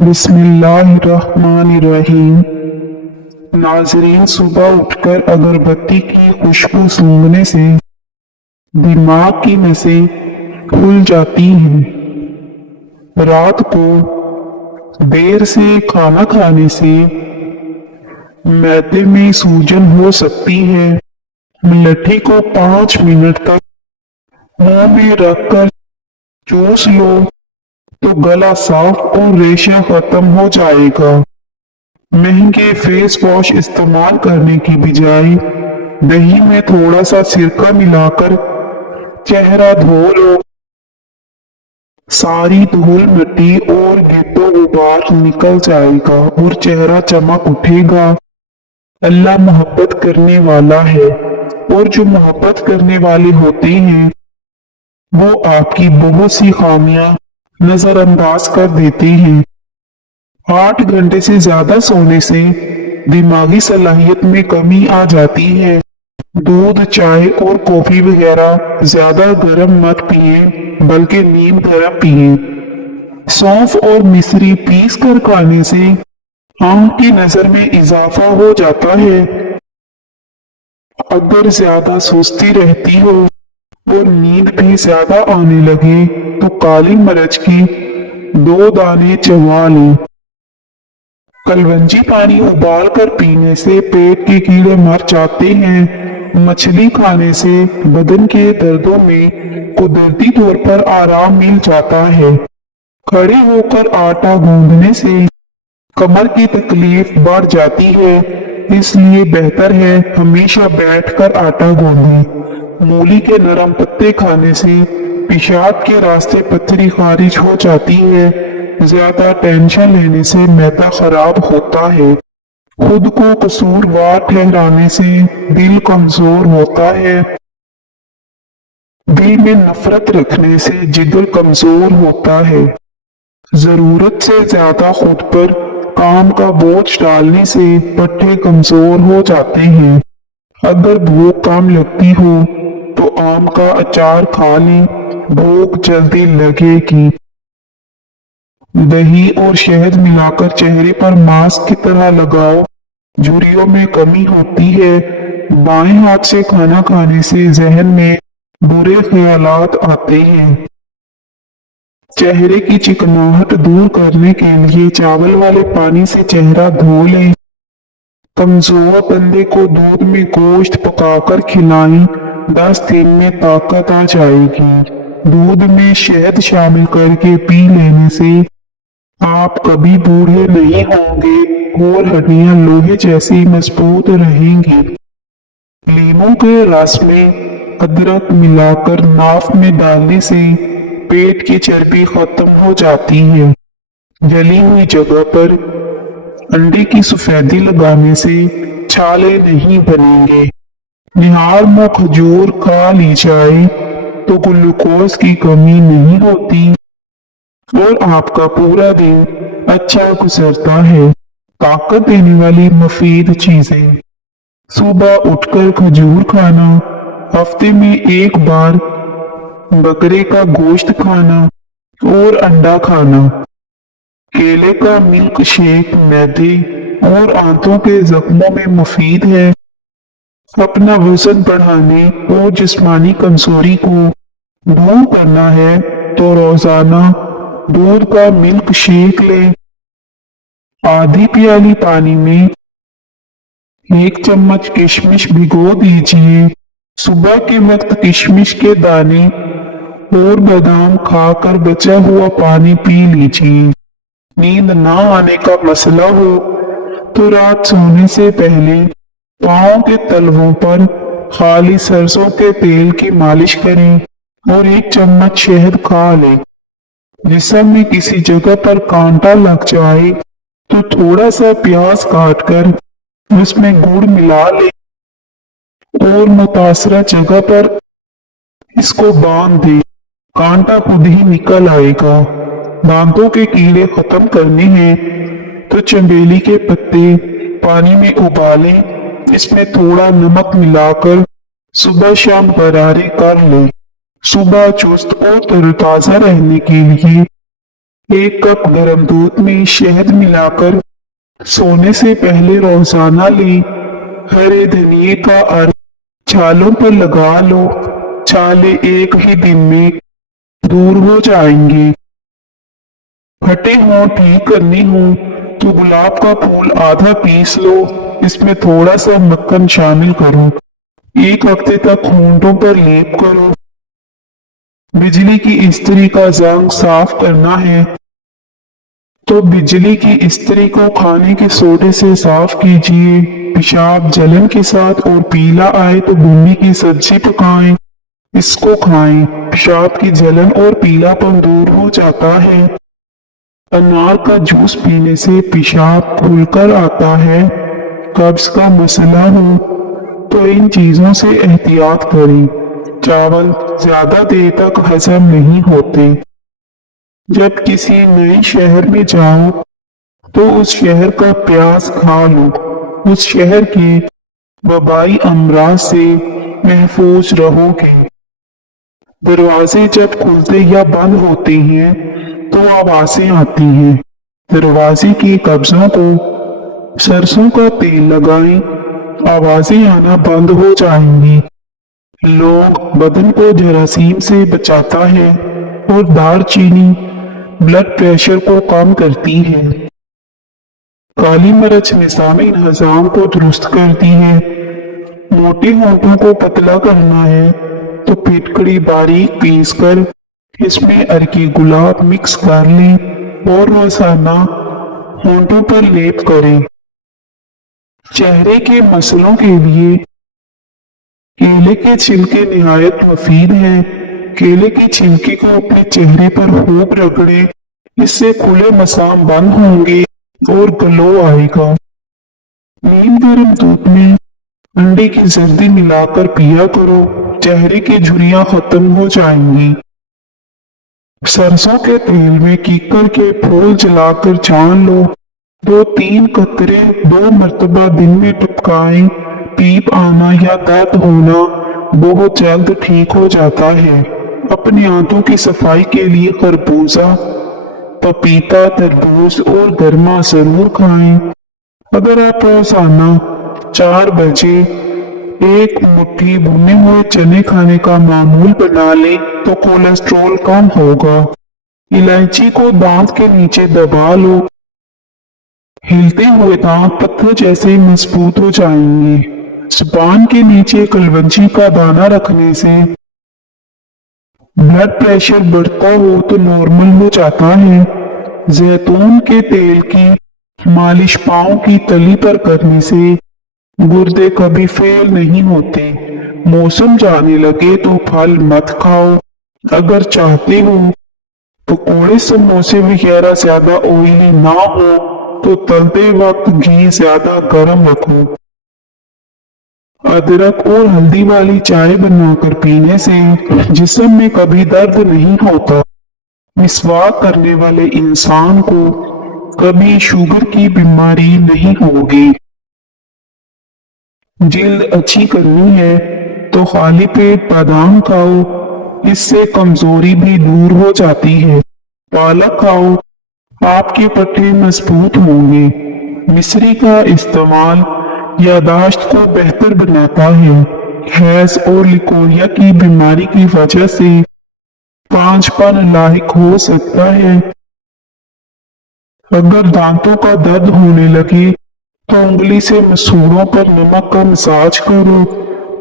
बिस्मिल्लाहिर्रहमानिर्रहीम। नाज़रीन, सुबह उठकर अगरबत्ती की खुशबू सूंघने से दिमाग की नसें खुल जाती हैं। रात को देर से खाना खाने से मैदे में सूजन हो सकती है। लट्ठी को 5 मिनट तक मुंह में रखकर चूस लो तो गला साफ और रेशा खत्म हो जाएगा। महंगे फेस वॉश इस्तेमाल करने की बजाय दही में थोड़ा सा सिरका मिलाकर चेहरा धो लो। सारी धूल मिट्टी और गिट्टो गुबार निकल जाएगा और चेहरा चमक उठेगा। अल्लाह मोहब्बत करने वाला है और जो मोहब्बत करने वाले होते हैं वो आपकी बहुत सी खामियां नजरअंदाज कर देते हैं। 8 घंटे से ज्यादा सोने से दिमागी सलाहियत में कमी आ जाती है। दूध, चाय और कॉफी वगैरह ज्यादा गर्म मत पिए, बल्कि नीम गर्म पिए। सौंफ और मिश्री पीस कर खाने से आंख की नजर में इजाफा हो जाता है। अगर ज्यादा सुस्ती रहती हो और नींद भी ज्यादा आने लगे तो काली मिर्च की 2 दाने चबा लें। कलवंजी पानी उबाल कर पीने से पेट के कीड़े मर जाते हैं। मछली खाने से बदन के दर्दों में कुदरती तौर पर आराम मिल जाता है। खड़े होकर आटा गूंदने से कमर की तकलीफ बढ़ जाती है, इसलिए बेहतर है हमेशा बैठकर आटा गूंदें। मूली के नरम पत्ते खाने से पेशाब के रास्ते पथरी खारिज हो जाती है। ज्यादा टेंशन लेने से मैदा खराब होता है। खुद को कसूरवार ठहराने से दिल कमजोर होता है। दिल में नफरत रखने से जिगर कमजोर होता है। जरूरत से ज्यादा खुद पर काम का बोझ डालने से पट्टे कमजोर हो जाते हैं। अगर भूख कम लगती हो तो आम का अचार खा लें, भूख जल्दी लगेगी। दही और शहद मिलाकर चेहरे पर मास्क की तरह लगाओ, झुर्रियों में कमी होती है। बाएं हाथ से खाना खाने से जहन में बुरे ख्यालात आते हैं। चेहरे की चिकनाहट दूर करने के लिए चावल वाले पानी से चेहरा धो लें। कमजोर बंदे को दूध में गोश्त पकाकर खिलाएं, 10 दिन में ताकत आ जाएगी। दूध में शहद शामिल करके पी लेने से आप कभी बूढ़े नहीं होंगे और हड्डियां लोहे जैसी मजबूत रहेंगी। लीमू के रस में अदरक मिलाकर नाक में डालने से पेट की चर्बी खत्म हो जाती है। जली हुई जगह पर अंडे की सफेदी लगाने से छाले नहीं बनेंगे। निहार में खजूर खा ली जाए तो ग्लूकोज की कमी नहीं होती और आपका पूरा दिन अच्छा गुजरता है। ताकत देने वाली मुफीद चीजें: सुबह उठकर खजूर खाना, हफ्ते में 1 बार बकरे का गोश्त खाना और अंडा खाना। केले का मिल्क शेक मैदे और आंतों के जख्मों में मुफीद है। अपना वजन बढ़ाने और जिस्मानी कमजोरी को दूर करना है तो रोजाना दूध का मिल्क शेक लें। आधी प्याली पानी में 1 चम्मच किशमिश भिगो दीजिए। सुबह के वक्त किशमिश के दाने और बादाम खाकर बचा हुआ पानी पी लीजिए। नींद ना आने का मसला हो तो रात सोने से पहले पांव के तलवों पर खाली सरसों के तेल की मालिश करें और 1 चम्मच शहद खा लें। जिस्म में किसी जगह पर कांटा लग जाए तो थोड़ा सा प्याज काटकर उसमें गुड़ मिला लें और मुतासरा जगह पर इसको बांध दें। कांटा खुद ही निकल आएगा। दांतों के कीड़े खत्म करने हैं तो चमेली के पत्ते पानी में उबालें, इसमें थोड़ा नमक मिलाकर सुबह शाम गरारे कर लें। सुबह चुस्त और तरोताजा रहने के लिए 1 कप गर्म दूध में शहद मिलाकर सोने से पहले रोजाना लें। हरे धनिए का अर्क छालों पर लगा लो, छाले एक ही दिन में दूर हो जाएंगे। फटे हों ठीक करने हो तो गुलाब का फूल आधा पीस लो, इसमें थोड़ा सा मक्खन शामिल करो। 1 हफ्ते तक होंठों पर लेप करो। बिजली की इस्त्री का जंग साफ करना है तो बिजली की इस्त्री को खाने के सोडे से साफ कीजिए। पेशाब जलन के साथ और पीला आए तो भिंडी की सब्जी पकाएं, इसको खाएं। पेशाब की जलन और पीलापन दूर हो जाता है। अनार का जूस पीने से पेशाब खुलकर आता है। कब्ज का मसला हो तो इन चीजों से एहतियात करें। चावल ज्यादा देर तक हजम नहीं होते। जब किसी नए शहर में जाओ तो उस शहर का प्याज खा लो, उस शहर के वबाई अमराज से महफूज रहोगे। दरवाजे जब खुलते या बंद होते हैं तो आवाजें आती हैं। दरवाजे के कब्जों को सरसों का तेल लगाएं, आवाजें आना बंद हो जाएंगी। लौंग बदन को जरासीम से बचाता है और दालचीनी ब्लड प्रेशर को कम करती है। काली मिर्च निज़ाम हजाम को दुरुस्त करती है। मोटे होंठों को पतला करना है तो फिटकड़ी बारीक पीस कर इसमें अरके गुलाब मिक्स कर लें और रोजाना होंठों पर लेप करें। चेहरे के मसलों के लिए केले के छिलके निहायत मुफीद हैं। केले के छिलके को अपने चेहरे पर खूब रगड़े, इससे खुले मसाम बंद होंगे और ग्लो आएगा। नीम गर्म दूध में अंडे की जर्दी मिलाकर पिया करो, चेहरे की झुर्रियां खत्म हो जाएंगी। सरसों के तेल में कीकर के फूल जलाकर छान लो, 2-3 कतरे 2 मरतबा दिन में टपकाएं। पीप आना या दर्द होना बहुत जल्द ठीक हो जाता है। अपने आंतों की सफाई के लिए खरबूजा, पपीता, तरबूज और गर्मा जरूर खाएं। अगर आप रोजाना 4 बजे 1 मुट्ठी भुने हुए चने खाने का मामूल बना लें तो कोलेस्ट्रॉल कम होगा। इलायची को दांत के नीचे दबा लो, हिलते हुए दांत पत्थर जैसे मजबूत हो जाएंगे। जुबान के नीचे कलवंजी का दाना रखने से ब्लड प्रेशर बढ़ता हो तो नॉर्मल हो जाता है। जैतून के तेल की मालिश पांव की तली पर करने से गुर्दे कभी फेल नहीं होते। मौसम जाने लगे तो फल मत खाओ। अगर चाहते हो पकोड़े समोसे वगैरह ज्यादा ऑयली ना हो तो तलते वक्त घी ज्यादा गर्म रखो। अदरक और हल्दी वाली चाय बनाकर पीने से जिस्म में कभी दर्द नहीं होता। मिसवाक करने वाले इंसान को कभी शुगर की बीमारी नहीं होगी। जिल्द अच्छी करनी है तो खाली पेट बादाम खाओ, इससे कमजोरी भी दूर हो जाती है। पालक खाओ, आपके पट्टे मजबूत होंगे। मिश्री का इस्तेमाल यादाश्त को बेहतर बनाता है। हैज और लिकोरिया की बीमारी की वजह से पांचपन लाहिक हो सकता है। अगर दांतों का दर्द होने लगे तो उंगली से मसूड़ों पर नमक का मसाज करो।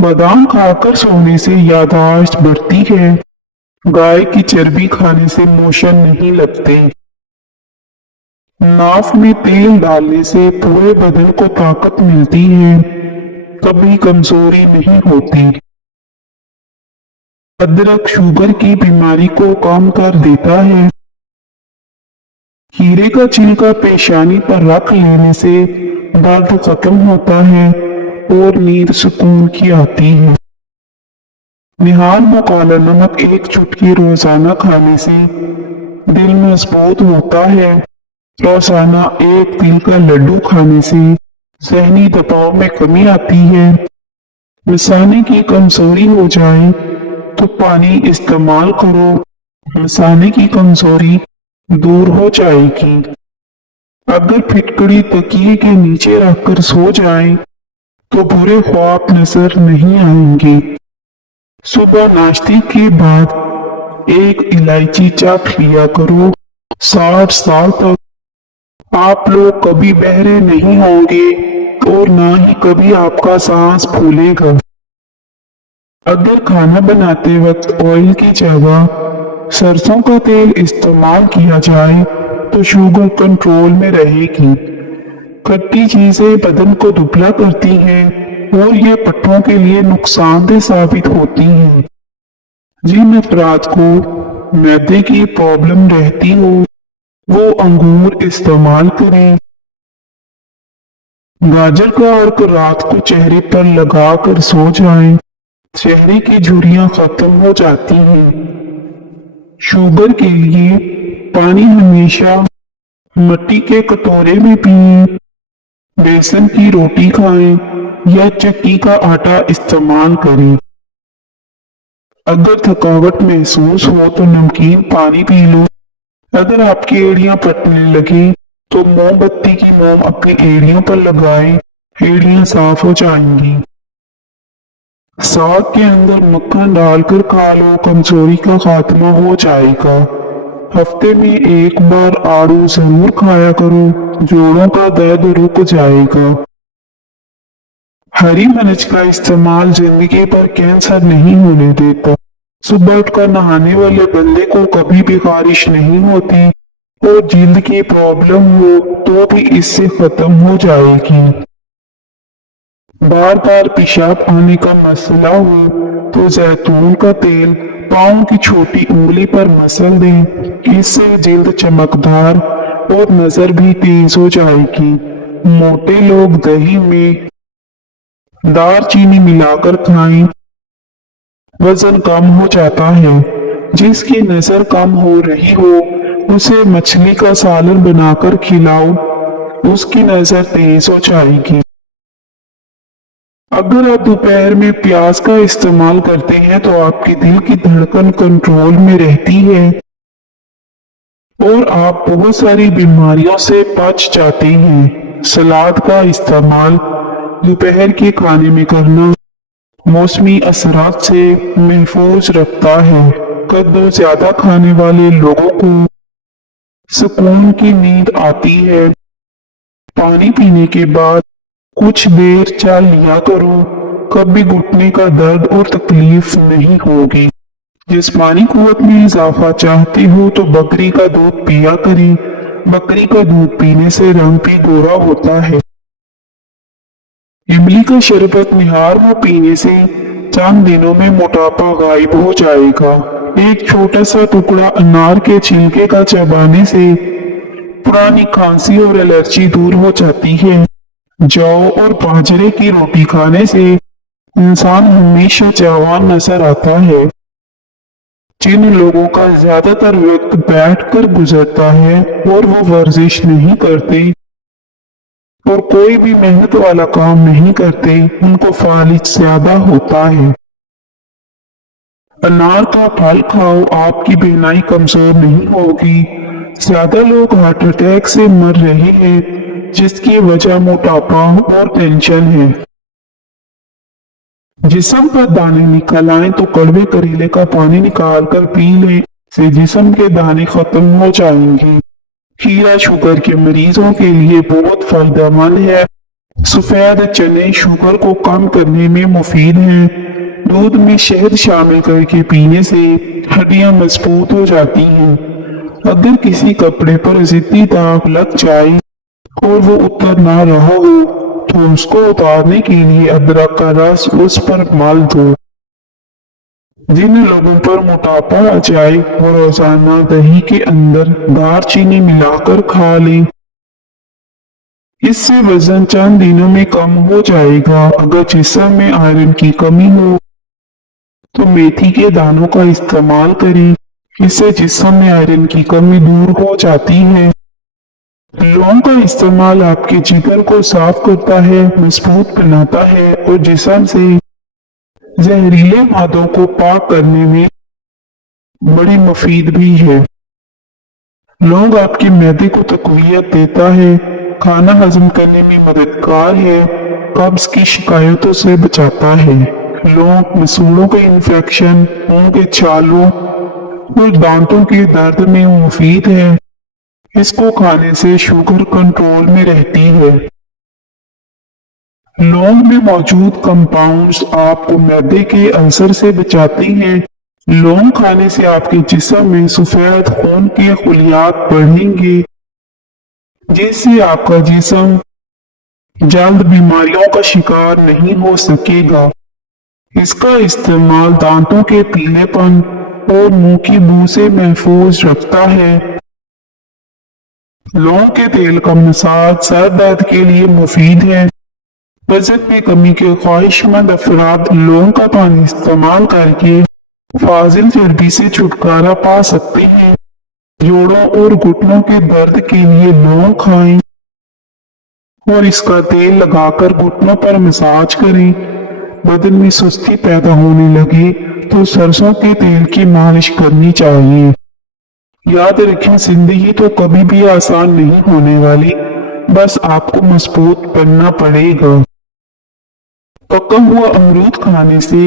बादाम खाकर सोने से यादाश्त बढ़ती है। गाय की चर्बी खाने से मोशन नहीं लगते। नाक में तेल डालने से पूरे बदन को ताकत मिलती है, कभी कमजोरी नहीं होती। अदरक शुगर की बीमारी को कम कर देता है। हीरे का छिलका पेशानी पर रख लेने से दर्द खत्म होता है और नींद सुकून की आती है। निहार में काला नमक 1 चुटकी रोजाना खाने से दिल मजबूत होता है। रोजाना 1 तिल का लड्डू खाने से जहनी दबाव में कमी आती है। मिसाने की कमजोरी हो जाए तो पानी इस्तेमाल करो। मिसाने की कमजोरी दूर हो जाएगी। अगर फिटकड़ी तकिए के नीचे रखकर सो जाएं, तो बुरे ख्वाब नजर नहीं आएंगे। सुबह नाश्ते के बाद एक इलायची चाट लिया करो। 60 साल तक आप लोग कभी बहरे नहीं होंगे और ना ही कभी आपका सांस फूलेगा। अगर खाना बनाते वक्त ऑयल की जगह सरसों का तेल इस्तेमाल किया जाए तो शुगर कंट्रोल में रहेगी। खट्टी चीजें बदन को दुबला करती हैं और ये पट्टों के लिए नुकसानदेह साबित होती हैं। जिन अफराद को मैदे की प्रॉब्लम रहती हो वो अंगूर इस्तेमाल करें। गाजर का अर्क रात को चेहरे पर लगाकर सो जाएं। चेहरे की झुर्रियां खत्म हो जाती हैं। शुगर के लिए पानी हमेशा मिट्टी के कटोरे में पिएं। बेसन की रोटी खाएं या चक्की का आटा इस्तेमाल करें। अगर थकावट महसूस हो तो नमकीन पानी पी लो। अगर आपकी एड़ियां फटने लगे तो मोमबत्ती की मोम अपनी एड़ियों पर लगाएं। एड़ियां साफ हो जाएंगी। साग के अंदर मक्खन डालकर खा लो, कमजोरी का खात्मा हो जाएगा। हफ्ते में एक बार आड़ू जरूर खाया करो, जोड़ों का दर्द रुक जाएगा। हरी मिर्च का इस्तेमाल जिंदगी पर कैंसर नहीं होने देता। सुबह उठकर नहाने वाले बंदे को कभी भी खारिश नहीं होती और जिल्द की प्रॉब्लम हो तो भी इससे खत्म हो जाएगी। बार बार पेशाब आने का मसला हो तो जैतून का तेल पाँव की छोटी उंगली पर मसल दें। इससे जिल्द चमकदार और नजर भी तेज हो जाएगी। मोटे लोग दही में दालचीनी मिलाकर खाएं, वजन कम हो जाता है। जिसकी नजर कम हो रही हो उसे मछली का सालन बनाकर खिलाओ, उसकी नजर तेज हो जाएगी। अगर आप दोपहर में प्याज का इस्तेमाल करते हैं तो आपके दिल की धड़कन कंट्रोल में रहती है और आप बहुत सारी बीमारियों से बच जाते हैं। सलाद का इस्तेमाल दोपहर के खाने में करना मौसमी असरात से महफूज रखता है। कद्दू ज्यादा खाने वाले लोगों को सुकून की नींद आती है। पानी पीने के बाद कुछ देर चल लिया करो, कभी घुटने का दर्द और तकलीफ नहीं होगी। जिस्मानी कुव्वत में इजाफा चाहते हो तो बकरी का दूध पिया करें। बकरी का दूध पीने से रंग भी गोरा होता है। इमली का शरबत निहार में पीने से चंद दिनों में मोटापा गायब हो जाएगा। एक छोटा सा टुकड़ा अनार के छिलके का चबाने से पुरानी खांसी और एलर्जी दूर हो जाती है। जौ और बाजरे की रोटी खाने से इंसान हमेशा जवान नजर आता है। जिन लोगों का ज्यादातर वक्त बैठकर गुजरता है और वो वर्जिश नहीं करते और कोई भी मेहनत वाला काम नहीं करते, उनको फालिज ज्यादा होता है। अनार का फल खाओ, आपकी बीनाई कमजोर नहीं होगी। ज्यादा लोग हार्ट अटैक से मर रहे हैं जिसकी वजह मोटापा और टेंशन है। जिस्म पर दाने निकल आए तो कड़वे करेले का पानी निकाल कर पी लें, से जिस्म के दाने खत्म हो जाएंगे। खीरा शुगर के मरीजों के लिए बहुत फायदेमंद है। सफेद चने शुगर को कम करने में मुफीद हैं। दूध में शहद शामिल करके पीने से हड्डियां मजबूत हो जाती हैं। अगर किसी कपड़े पर जिद्दी दाग लग जाए और वो उतर ना रहा हो तो उसको उतारने के लिए अदरक का रस उस पर मल दो। जिन लोगों पर मोटापा आ जाए वो रोजाना दही के अंदर दालचीनी मिलाकर खा लें। इससे वजन चंद दिनों में कम हो जाएगा। अगर जिस्म में आयरन की कमी हो तो मेथी के दानों का इस्तेमाल करें, इससे जिस्म में आयरन की कमी दूर हो जाती है। लौंग का इस्तेमाल आपके जिगर को साफ करता है, मजबूत बनाता है और जिस्म से जहरीले मादों को पाक करने में बड़ी मुफीद भी है। लौंग आपके मैदे को तकवीयत देता है, खाना हजम करने में मददगार है, कब्ज की शिकायतों से बचाता है। लौंग मसूड़ों के इन्फेक्शन, मुंह के छालों और दांतों के दर्द में मुफीद है। इसको खाने से शुगर कंट्रोल में रहती है। लौंग में मौजूद कंपाउंड्स आपको मैदे के अल्सर से बचाती हैं। लौंग खाने से आपके जिस्म में सफेद खून के खलियात बढ़ेंगे, जिससे आपका जिस्म जल्द बीमारियों का शिकार नहीं हो सकेगा। इसका इस्तेमाल दांतों के पीलेपन और मुंह की बू से महफूज रखता है। लौंग के तेल का मसाज सर दर्द के लिए मुफीद है। वजन में कमी के ख्वाहिशमंद अफराद लौंग का पानी इस्तेमाल करके फाजिल चर्बी से छुटकारा पा सकते हैं। जोड़ों और घुटनों के दर्द के लिए लौंग खाएं और इसका तेल लगाकर घुटनों पर मसाज करें। बदन में सुस्ती पैदा होने लगे तो सरसों के तेल की मालिश करनी चाहिए। याद रखें, जिंदगी तो कभी भी आसान नहीं होने वाली, बस आपको मजबूत बनना पड़ेगा। पका हुआ अमरूद खाने से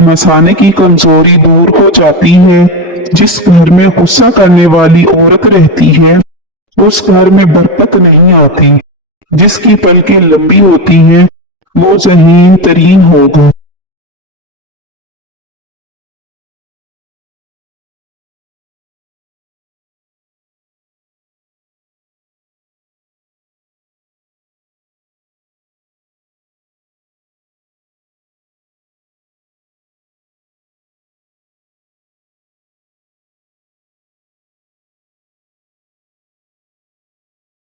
मसाने की कमजोरी दूर हो जाती है। जिस घर में गुस्सा करने वाली औरत रहती है, उस घर में बरकत नहीं आती। जिसकी पलकें लंबी होती हैं, वो ज़हीन तरीन होगा।